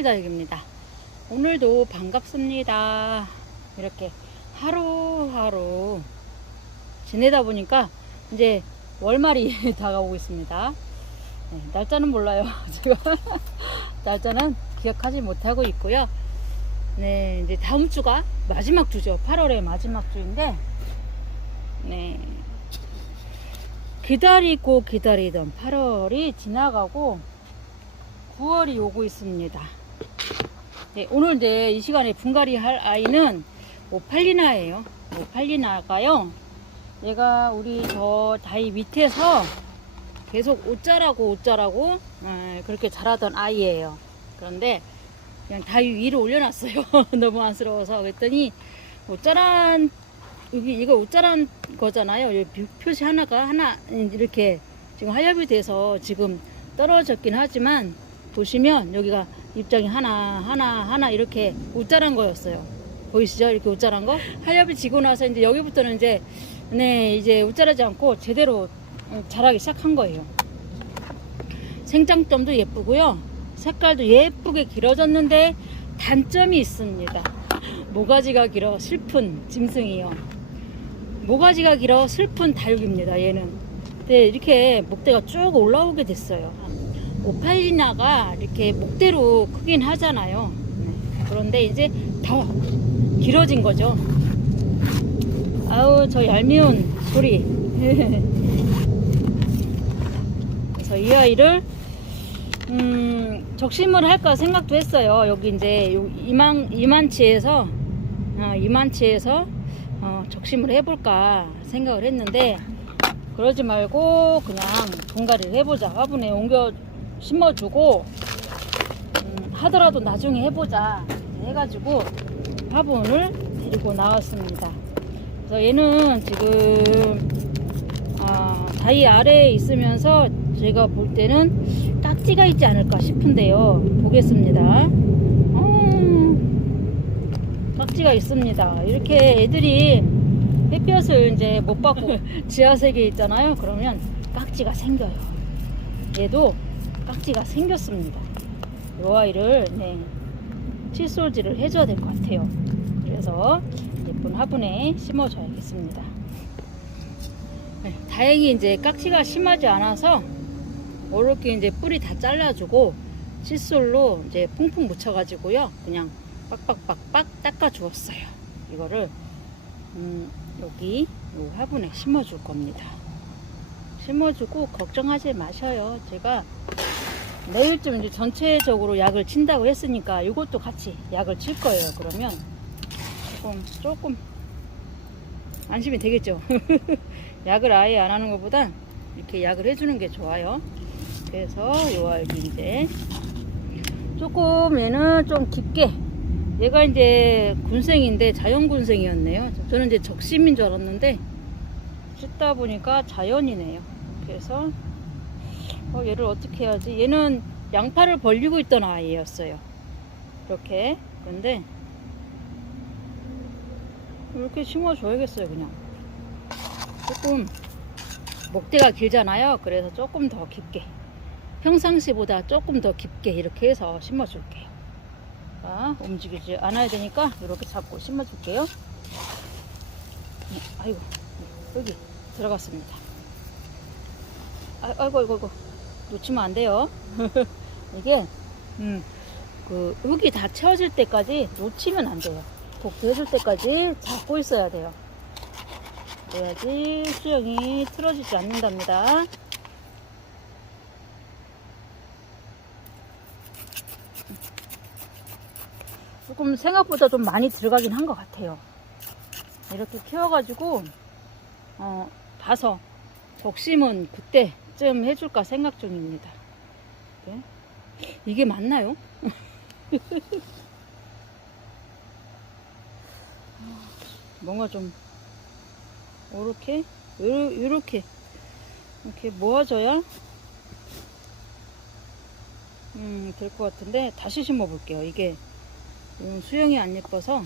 햇살자육입니다. 오늘도 반갑습니다. 이렇게 하루하루 지내다 보니까 이제 월말이 다가오고 있습니다. 네, 날짜는 몰라요. 제가 날짜는 기억하지 못하고 있고요. 네, 이제 다음 주가 마지막 주죠. 8월의 마지막 주인데, 네, 기다리고 기다리던 8월이 지나가고 9월이 오고 있습니다. 네, 오늘 이제 이 시간에 분갈이 할 아이는 오팔리나예요. 오팔리나가요. 얘가 우리 저 다이 밑에서 계속 옷자라고 그렇게 자라던 아이예요. 그런데 그냥 다이 위로 올려놨어요. 너무 안쓰러워서. 그랬더니 옷자란, 여기 이거 옷자란 거잖아요. 여기 표시 하나 이렇게 지금 하엽이 돼서 지금 떨어졌긴 하지만 보시면 여기가 입장이 하나 이렇게 옷자란 거였어요. 보이시죠? 이렇게 옷자란 거. 하엽이 지고 나서 이제 여기부터는 이제 이제 옷자라지 않고 제대로 자라기 시작한 거예요. 생장점도 예쁘고요. 색깔도 예쁘게 길어졌는데 단점이 있습니다. 모가지가 길어 슬픈 짐승이요. 모가지가 길어 슬픈 다육입니다. 얘는. 근데 이렇게 목대가 쭉 올라오게 됐어요. 오팔리나가 이렇게 목대로 크긴 하잖아요. 그런데 이제 더 길어진 거죠. 아우, 저 얄미운 소리. 그래서 이 아이를 적심을 할까 생각도 했어요. 여기 이제 이만치에서 적심을 해볼까 생각을 했는데, 그러지 말고 그냥 분갈이를 해보자. 화분에 옮겨 심어주고 하더라도 나중에 해보자 해가지고 화분을 데리고 나왔습니다. 그래서 얘는 지금 다이 아래에 있으면서 제가 볼 때는 깍지가 있지 않을까 싶은데요. 보겠습니다. 깍지가 있습니다. 이렇게 애들이 햇볕을 이제 못 받고 지하세계에 있잖아요. 그러면 깍지가 생겨요. 얘도 깍지가 생겼습니다. 이 아이를 칫솔질을 해줘야 될 것 같아요. 그래서 예쁜 화분에 심어줘야겠습니다. 다행히 이제 깍지가 심하지 않아서 이렇게 이제 뿌리 다 잘라주고 칫솔로 이제 퐁퐁 묻혀가지고요. 그냥 빡빡빡빡 닦아주었어요. 이거를 여기 이 화분에 심어줄 겁니다. 심어주고 걱정하지 마셔요. 제가 내일쯤 이제 전체적으로 약을 친다고 했으니까 이것도 같이 약을 칠 거예요. 그러면 조금 안심이 되겠죠. 약을 아예 안 하는 것보다 이렇게 약을 해주는 게 좋아요. 그래서 요 아이도 이제 조금, 얘는 좀 깊게, 얘가 이제 군생인데 자연군생이었네요. 저는 이제 적심인 줄 알았는데 씻다 보니까 자연이네요. 그래서 얘를 어떻게 해야지. 얘는 양팔을 벌리고 있던 아이였어요. 이렇게. 그런데 이렇게 심어줘야겠어요. 그냥 조금 목대가 길잖아요. 그래서 조금 더 깊게, 평상시보다 조금 더 깊게 이렇게 해서 심어줄게요. 자, 움직이지 않아야 되니까 이렇게 잡고 심어줄게요. 아이고, 여기 들어갔습니다. 아이고 놓치면 안 돼요. 이게 그 흙이 다 채워질 때까지 놓치면 안 돼요. 복도해줄 때까지 잡고 있어야 돼요. 그래야지 수영이 틀어지지 않는답니다. 조금 생각보다 좀 많이 들어가긴 한 것 같아요. 이렇게 키워가지고 봐서 적심은 그때쯤 해줄까 생각 중입니다. 네. 이게 맞나요? 뭔가 좀 이렇게 모아져야 될 것 같은데, 다시 심어 볼게요. 이게 수영이 안 예뻐서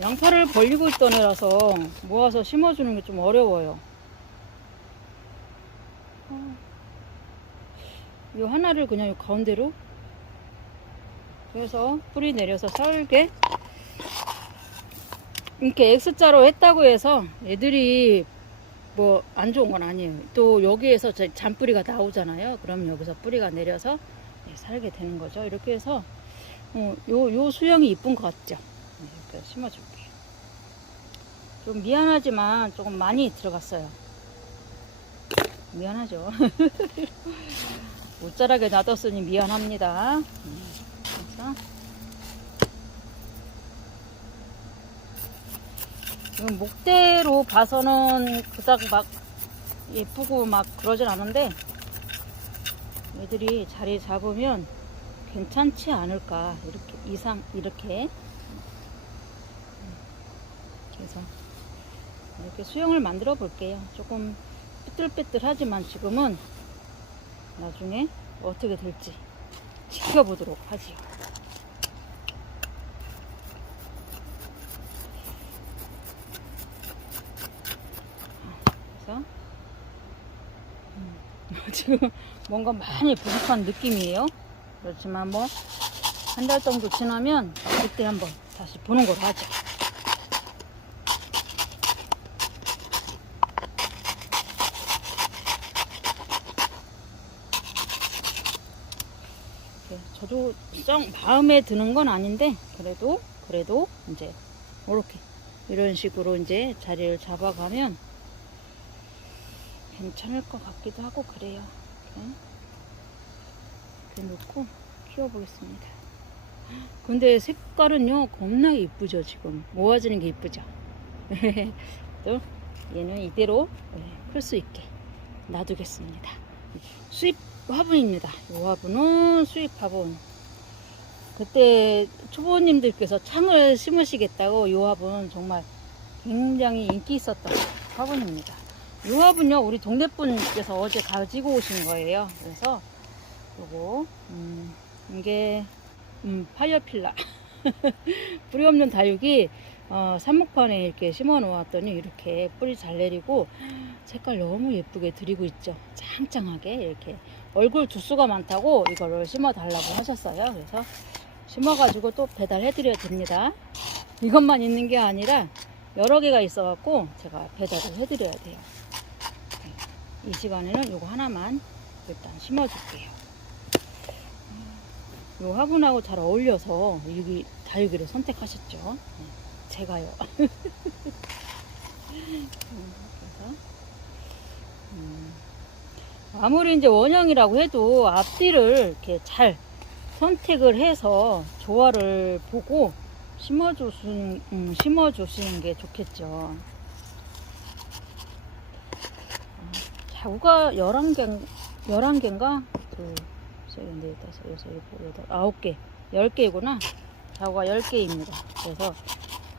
양파를 벌리고 있던 애라서 모아서 심어주는 게 좀 어려워요. 이 하나를 그냥 이 가운데로, 그래서 뿌리 내려서 설게. 이렇게 X자로 했다고 해서 애들이 뭐 안 좋은 건 아니에요. 또 여기에서 잔뿌리가 나오잖아요. 그럼 여기서 뿌리가 내려서 살게 되는 거죠. 이렇게 해서 요 수영이 이쁜 것 같죠. 이렇게 심어줄게요. 좀 미안하지만 조금 많이 들어갔어요. 미안하죠. 못자라게 놔뒀으니 미안합니다. 그래서 목대로 봐서는 그닥 막 예쁘고 막 그러진 않은데 애들이 자리 잡으면 괜찮지 않을까, 이렇게 그래서 이렇게 수영을 만들어 볼게요. 조금 삐뚤빼뚤하지만 지금은 나중에 어떻게 될지 지켜보도록 하지요. 그래서 지금 뭔가 많이 부족한 느낌이에요. 그렇지만 뭐 한 달 정도 지나면 그때 한번 다시 보는 걸로 하죠. 저도 정 마음에 드는 건 아닌데 그래도 이제 이렇게 이런 식으로 이제 자리를 잡아가면 괜찮을 것 같기도 하고 그래요. 이렇게 놓고 키워보겠습니다. 근데 색깔은요 겁나게 이쁘죠. 지금 모아지는 게 이쁘죠. 또 얘는 이대로 클 수 있게 놔두겠습니다. 수입 화분입니다. 이 화분은 수입 화분. 그때 초보님들께서 창을 심으시겠다고 이 화분 정말 굉장히 인기 있었던 화분입니다. 이 화분요 우리 동네 분께서 어제 가지고 오신 거예요. 그래서 요거 이게 파이어필라 뿌리 없는 다육이 삽목판에 이렇게 심어 놓았더니 이렇게 뿌리 잘 내리고 색깔 너무 예쁘게 드리고 있죠. 짱짱하게 이렇게 얼굴 두수가 많다고 이거를 심어 달라고 하셨어요. 그래서 심어 가지고 또 배달해 드려야 됩니다. 이것만 있는 게 아니라 여러 개가 있어 갖고 제가 배달을 해 드려야 돼요. 이 시간에는 요거 하나만 일단 심어 줄게요. 요 화분하고 잘 어울려서 여기 다육이를 선택하셨죠. 제가요. 그래서 아무리 이제 원형이라고 해도 앞뒤를 이렇게 잘 선택을 해서 조화를 보고 심어주시는 게 좋겠죠. 자구가 11개인가? 둘, 셋, 넷, 다섯, 여섯, 일곱, 여덟, 9개, 10개구나. 자구가 10개입니다. 그래서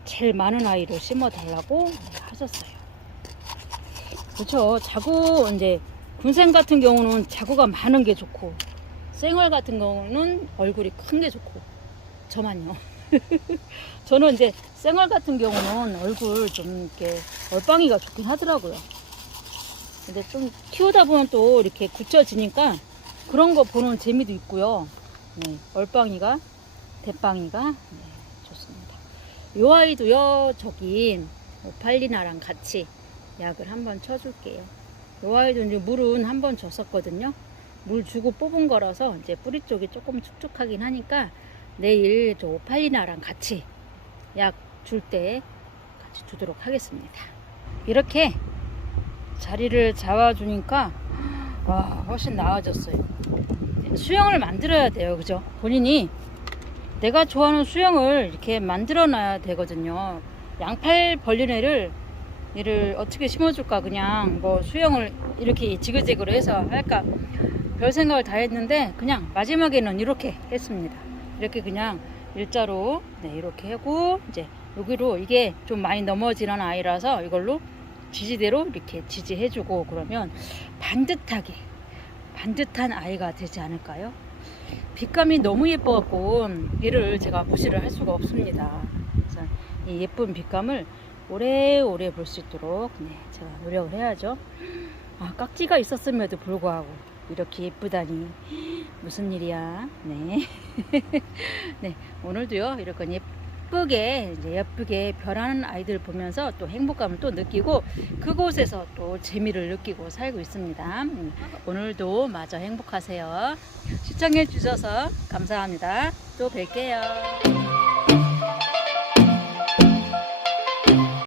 제일 많은 아이를 심어 달라고 하셨어요. 그렇죠. 자구 이제 군생 같은 경우는 자구가 많은 게 좋고, 생얼 같은 경우는 얼굴이 큰 게 좋고, 저만요. 저는 이제 생얼 같은 경우는 얼굴 좀 이렇게 얼빵이가 좋긴 하더라고요. 근데 좀 키우다 보면 또 이렇게 굳혀지니까 그런 거 보는 재미도 있고요. 네, 얼빵이가, 대빵이가 좋습니다. 요 아이도요, 저기 오팔리나랑 같이 약을 한번 쳐줄게요. 요 아이도 이제 물은 한번 줬었거든요. 물 주고 뽑은 거라서 이제 뿌리 쪽이 조금 축축하긴 하니까 내일 저 오팔리나랑 같이 약 줄 때 같이 주도록 하겠습니다. 이렇게 자리를 잡아주니까 와 훨씬 나아졌어요. 수영을 만들어야 돼요. 그죠? 본인이 내가 좋아하는 수영을 이렇게 만들어 놔야 되거든요. 양팔 벌린 애를 얘를 어떻게 심어줄까, 그냥 뭐 수영을 이렇게 지그재그로 해서 할까 별 생각을 다 했는데 그냥 마지막에는 이렇게 했습니다. 이렇게 그냥 일자로 이렇게 하고 이제 여기로, 이게 좀 많이 넘어지는 아이라서 이걸로 지지대로 이렇게 지지해주고 그러면 반듯한 아이가 되지 않을까요? 빛감이 너무 예뻐갖고 얘를 제가 무시를 할 수가 없습니다. 그래서 이 예쁜 빛감을 오래오래 볼 수 있도록 제가 노력을 해야죠. 아, 깍지가 있었음에도 불구하고 이렇게 예쁘다니 무슨 일이야. 네. 네, 오늘도요 이렇게 예쁘게 변하는 아이들 보면서 또 행복감을 또 느끼고 그곳에서 또 재미를 느끼고 살고 있습니다. 오늘도 마저 행복하세요. 시청해 주셔서 감사합니다. 또 뵐게요.